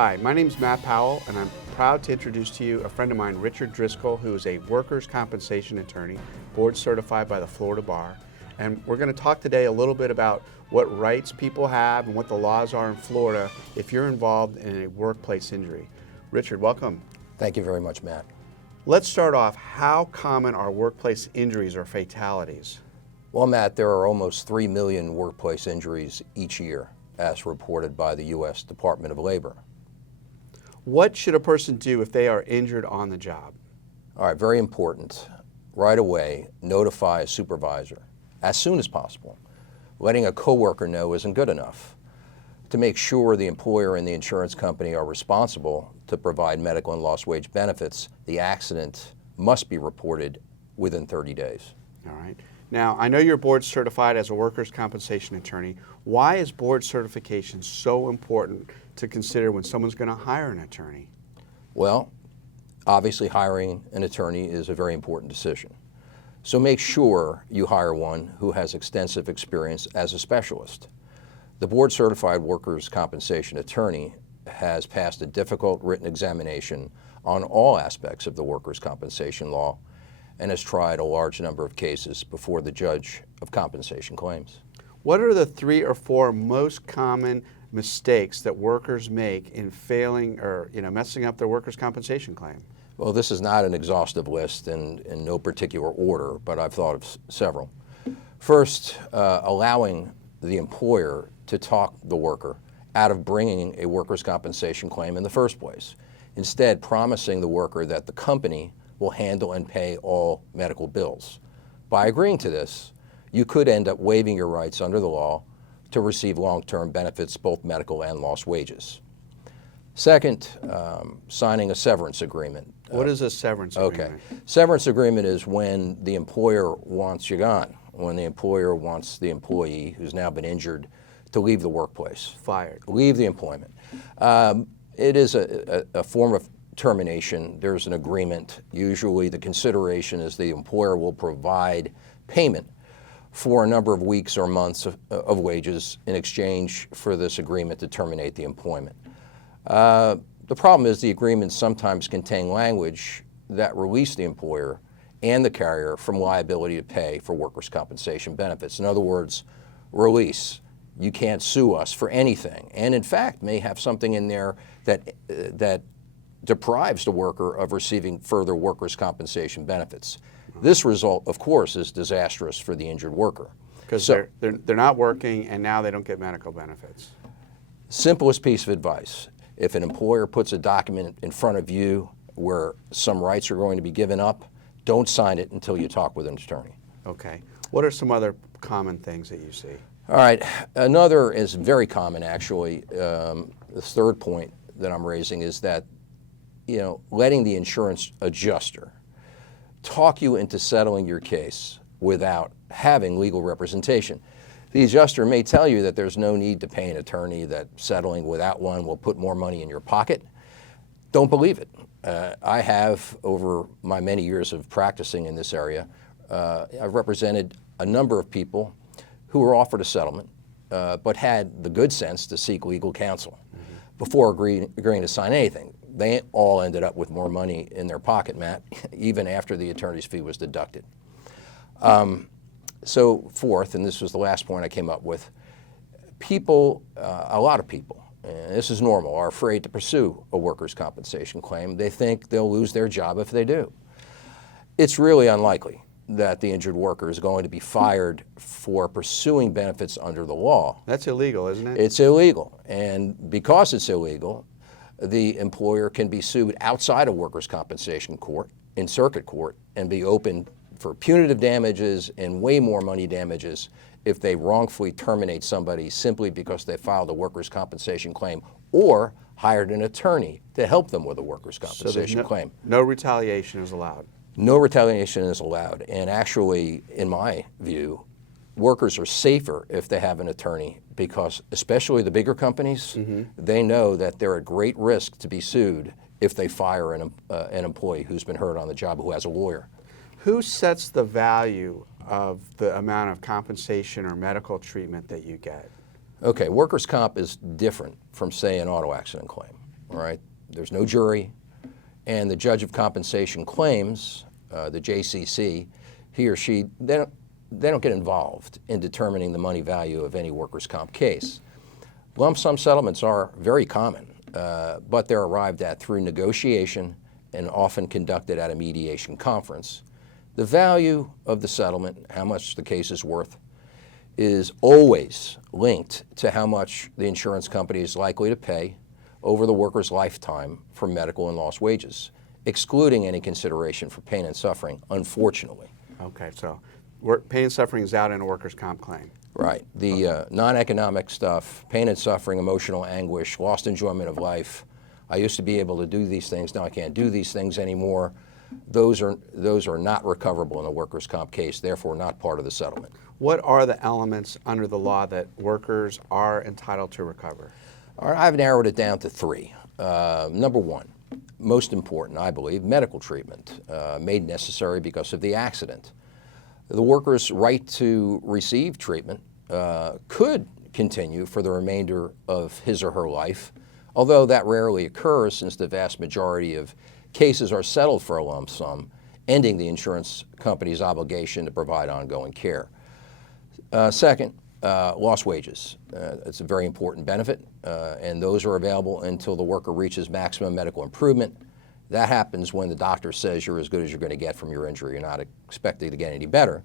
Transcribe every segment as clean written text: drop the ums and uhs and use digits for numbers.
Hi, my name is Matt Powell, and I'm proud to introduce to you a friend of mine, Richard Driscoll, who is a workers' compensation attorney, board certified by the Florida Bar. And we're going to talk today a little bit about what rights people have and what the laws are in Florida if you're involved in a workplace injury. Richard, welcome. Thank you very much, Matt. Let's start off. How common are workplace injuries or fatalities? Well, Matt, there are almost 3 million workplace injuries each year, as reported by the U.S. Department of Labor. What should a person do if they are injured on the job? All right, very important. Right away, notify a supervisor as soon as possible. Letting a coworker know isn't good enough. To make sure the employer and the insurance company are responsible to provide medical and lost wage benefits, the accident must be reported within 30 days. All right. Now, I know you're board certified as a workers' compensation attorney. Why is board certification so important to consider when someone's going to hire an attorney? Well, obviously hiring an attorney is a very important decision. So make sure you hire one who has extensive experience as a specialist. The board certified workers' compensation attorney has passed a difficult written examination on all aspects of the workers' compensation law and has tried a large number of cases before the judge of compensation claims. What are the 3 or 4 most common mistakes that workers make in failing or messing up their workers' compensation claim? Well, this is not an exhaustive list in no particular order, but I've thought of several. First, allowing the employer to talk the worker out of bringing a workers' compensation claim in the first place. Instead, promising the worker that the company will handle and pay all medical bills. By agreeing to this, you could end up waiving your rights under the law to receive long-term benefits, both medical and lost wages. Second, signing a severance agreement. What is a severance agreement? Okay. Severance agreement is when the employer wants you gone, when the employer wants the employee who's now been injured to leave the workplace. Fired. Leave the employment. It is a form of termination. There's an agreement. Usually the consideration is the employer will provide payment for a number of weeks or months of wages in exchange for this agreement to terminate the employment. The problem is the agreements sometimes contain language that release the employer and the carrier from liability to pay for workers' compensation benefits. In other words, release. You can't sue us for anything, and in fact may have something in there that deprives the worker of receiving further workers' compensation benefits. This result, of course, is disastrous for the injured worker. Because they're not working and now they don't get medical benefits. Simplest piece of advice. If an employer puts a document in front of you where some rights are going to be given up, don't sign it until you talk with an attorney. Okay. What are some other common things that you see? All right. Another is very common, actually. The third point that I'm raising is that letting the insurance adjuster talk you into settling your case without having legal representation. The adjuster may tell you that there's no need to pay an attorney, that settling without one will put more money in your pocket. Don't believe it. I have, over my many years of practicing in this area, I've represented a number of people who were offered a settlement but had the good sense to seek legal counsel before agreeing to sign anything. They all ended up with more money in their pocket, Matt, even after the attorney's fee was deducted. So fourth, and this was the last point I came up with, people, a lot of people, and this is normal, are afraid to pursue a workers' compensation claim. They think they'll lose their job if they do. It's really unlikely that the injured worker is going to be fired for pursuing benefits under the law. That's illegal, isn't it? It's illegal, and because it's illegal, the employer can be sued outside of workers' compensation court, in circuit court, and be open for punitive damages and way more money damages if they wrongfully terminate somebody simply because they filed a workers' compensation claim or hired an attorney to help them with a workers' compensation claim. No retaliation is allowed. No retaliation is allowed, and actually, in my view, workers are safer if they have an attorney because, especially the bigger companies, they know that they're at great risk to be sued if they fire an employee who's been hurt on the job who has a lawyer. Who sets the value of the amount of compensation or medical treatment that you get? Okay, workers' comp is different from, say, an auto accident claim. all right? There's no jury, and the judge of compensation claims, the JCC, he or she, they don't get involved in determining the money value of any workers' comp case. Lump sum settlements are very common, but they're arrived at through negotiation and often conducted at a mediation conference. The value of the settlement, how much the case is worth, is always linked to how much the insurance company is likely to pay over the worker's lifetime for medical and lost wages, excluding any consideration for pain and suffering, unfortunately. Okay, so pain and suffering is out in a workers' comp claim. Right. The non-economic stuff, pain and suffering, emotional anguish, lost enjoyment of life. I used to be able to do these things. Now I can't do these things anymore. Those are not recoverable in a workers' comp case, therefore not part of the settlement. What are the elements under the law that workers are entitled to recover? All right, I've narrowed it down to three. Number one, most important, I believe, medical treatment made necessary because of the accident. The worker's right to receive treatment could continue for the remainder of his or her life, although that rarely occurs since the vast majority of cases are settled for a lump sum, ending the insurance company's obligation to provide ongoing care. Second, lost wages. It's a very important benefit, and those are available until the worker reaches maximum medical improvement. That happens when the doctor says you're as good as you're going to get from your injury. You're not expecting to get any better.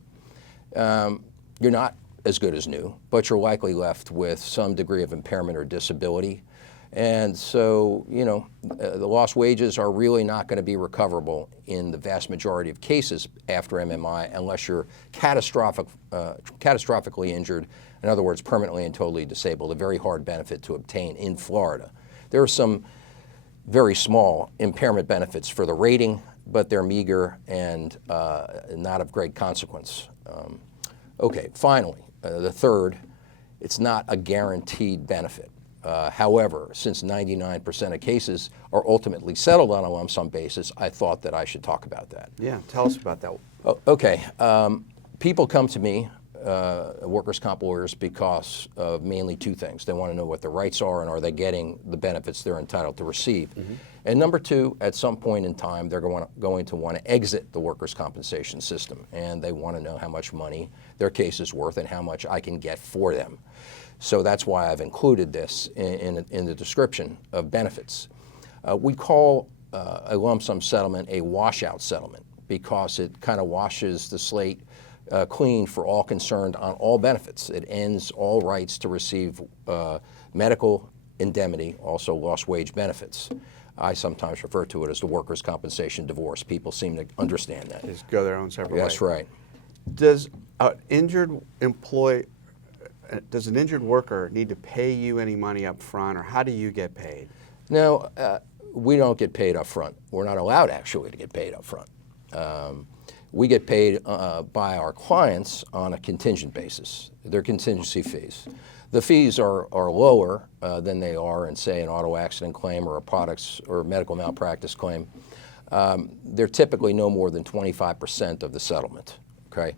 You're not as good as new, but you're likely left with some degree of impairment or disability. And so, the lost wages are really not going to be recoverable in the vast majority of cases after MMI unless you're catastrophically injured, in other words, permanently and totally disabled, a very hard benefit to obtain in Florida. There are some very small impairment benefits for the rating, but they're meager and not of great consequence. Okay, finally, the third, it's not a guaranteed benefit. However, since 99% of cases are ultimately settled on a lump sum basis, I thought that I should talk about that. Yeah, tell us about that. Okay, people come to me, workers' comp lawyers, because of mainly two things. They want to know what their rights are and are they getting the benefits they're entitled to receive. Mm-hmm. And number two, at some point in time, they're going to want to exit the workers' compensation system, and they want to know how much money their case is worth and how much I can get for them. So that's why I've included this in the description of benefits. We call a lump sum settlement a washout settlement because it kind of washes the slate clean for all concerned on all benefits. It ends all rights to receive medical indemnity, also lost wage benefits. I sometimes refer to it as the workers' compensation divorce. People seem to understand that. Just go their own separate way. That's right. Does an injured worker need to pay you any money up front, or how do you get paid? No, we don't get paid up front. We're not allowed actually to get paid up front. We get paid by our clients on a contingent basis. They're contingency fees. The fees are lower than they are in, say, an auto accident claim or a products or medical malpractice claim. They're typically no more than 25% of the settlement. Okay.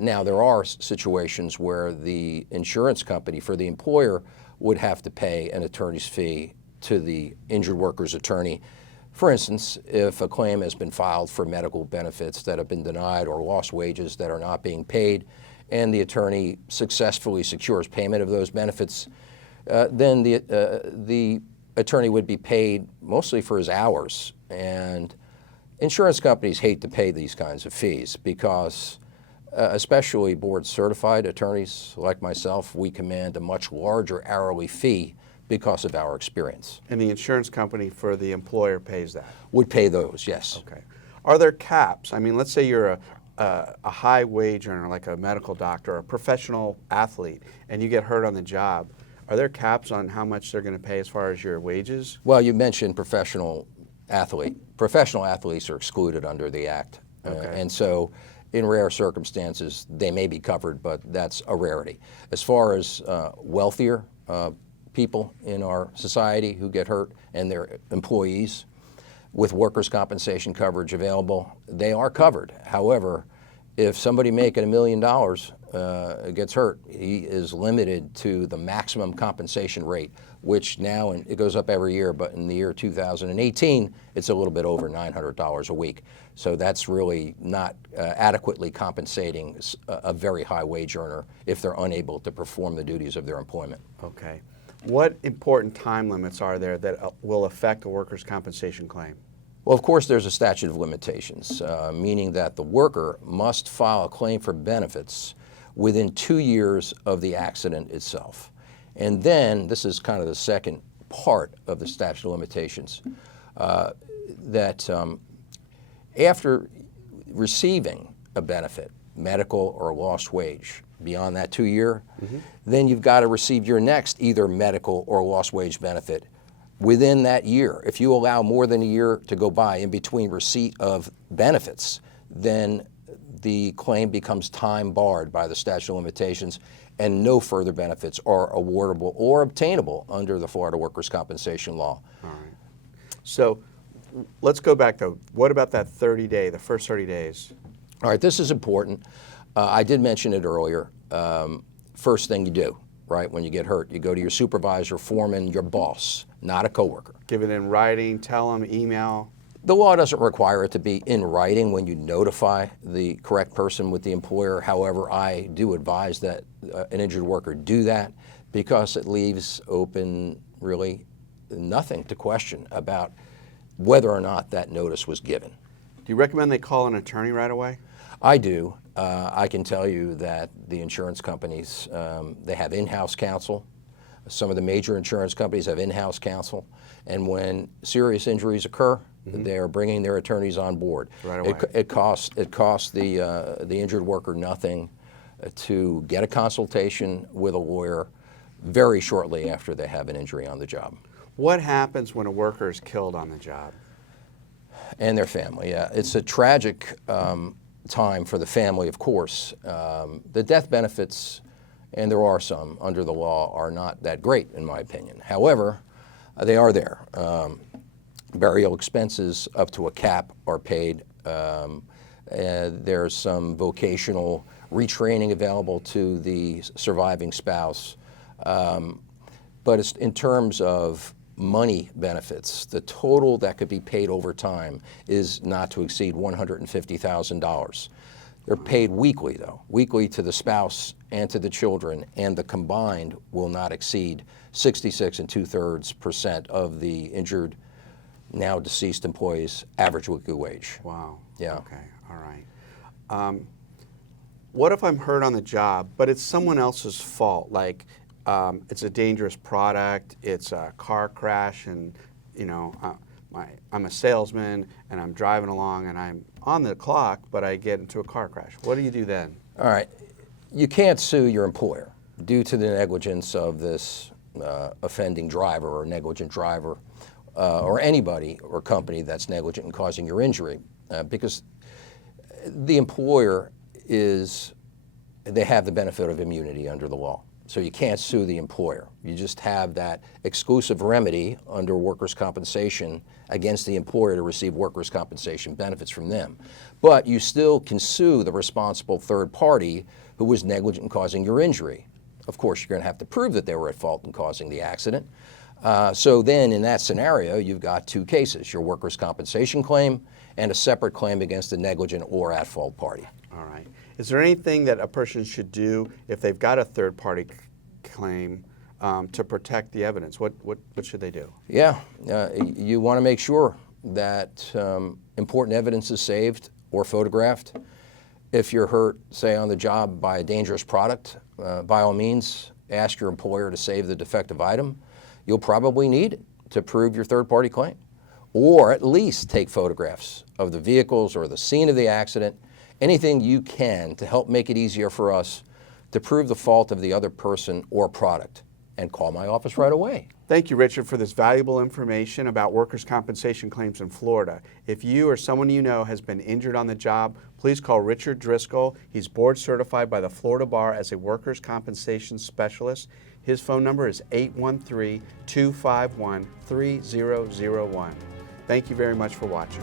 Now, there are situations where the insurance company for the employer would have to pay an attorney's fee to the injured worker's attorney. For instance, if a claim has been filed for medical benefits that have been denied or lost wages that are not being paid, and the attorney successfully secures payment of those benefits, then the attorney would be paid mostly for his hours. And insurance companies hate to pay these kinds of fees because especially board-certified attorneys like myself, we command a much larger hourly fee because of our experience. And the insurance company for the employer pays that? Would pay those, yes. Okay. Are there caps? I mean, let's say you're a high wage earner, like a medical doctor or a professional athlete, and you get hurt on the job. Are there caps on how much they're going to pay as far as your wages? Well, you mentioned professional athlete. Professional athletes are excluded under the Act. Okay. And so in rare circumstances, they may be covered, but that's a rarity. As far as wealthier people in our society who get hurt and their employees with workers' compensation coverage available, they are covered. However, If somebody making $1 million gets hurt, he is limited to the maximum compensation rate, which now, and it goes up every year, but in the year 2018, it's a little bit over $900 a week. So that's really not adequately compensating a very high wage earner if they're unable to perform the duties of their employment. Okay. What important time limits are there that will affect a workers' compensation claim? Well, of course, there's a statute of limitations, meaning that the worker must file a claim for benefits within 2 years of the accident itself. And then, this is kind of the second part of the statute of limitations, that after receiving a benefit, medical or lost wage, beyond that 2 year, then you've got to receive your next either medical or lost wage benefit within that year. If you allow more than a year to go by in between receipt of benefits, then the claim becomes time barred by the statute of limitations, and no further benefits are awardable or obtainable under the Florida workers' compensation law. All right. So let's go back though. What about that the first 30 days? All right, this is important. I did mention it earlier. First thing you do, right, when you get hurt, you go to your supervisor, foreman, your boss, not a coworker. Give it in writing, tell them, email. The law doesn't require it to be in writing when you notify the correct person with the employer. However, I do advise that an injured worker do that because it leaves open really nothing to question about whether or not that notice was given. Do you recommend they call an attorney right away? I do. I can tell you that the insurance companies, they have in-house counsel. Some of the major insurance companies have in-house counsel. And when serious injuries occur, they're bringing their attorneys on board. Right away. It costs the injured worker nothing to get a consultation with a lawyer very shortly after they have an injury on the job. What happens when a worker is killed on the job? And their family, yeah. It's a tragic time for the family, of course. The death benefits, and there are some under the law, are not that great, in my opinion. However, they are there. Burial expenses up to a cap are paid. There's some vocational retraining available to the surviving spouse. But it's, in terms of money benefits, the total that could be paid over time is not to exceed $150,000. They're paid weekly, though, weekly to the spouse and to the children, and the combined will not exceed 66 2/3% of the injured, now deceased employee's average weekly wage. Wow. Yeah. Okay. All right. What if I'm hurt on the job, but it's someone else's fault? Like it's a dangerous product, it's a car crash, and you know I'm a salesman and I'm driving along and I'm on the clock, but I get into a car crash. What do you do then? All right. You can't sue your employer due to the negligence of this offending driver or negligent driver or anybody or company that's negligent in causing your injury because the employer they have the benefit of immunity under the law. So you can't sue the employer. You just have that exclusive remedy under workers' compensation against the employer to receive workers' compensation benefits from them. But you still can sue the responsible third party who was negligent in causing your injury. Of course, you're going to have to prove that they were at fault in causing the accident. So then in that scenario, you've got two cases, your workers' compensation claim and a separate claim against the negligent or at-fault party. All right. Is there anything that a person should do if they've got a third-party claim to protect the evidence? What should they do? Yeah, you want to make sure that important evidence is saved or photographed. If you're hurt, say, on the job by a dangerous product, by all means, ask your employer to save the defective item. You'll probably need it to prove your third-party claim. Or at least take photographs of the vehicles or the scene of the accident, anything you can to help make it easier for us to prove the fault of the other person or product, and call my office right away. Thank you, Richard, for this valuable information about workers' compensation claims in Florida. If you or someone you know has been injured on the job, please call Richard Driscoll. He's board certified by the Florida Bar as a workers' compensation specialist. His phone number is 813-251-3001. Thank you very much for watching.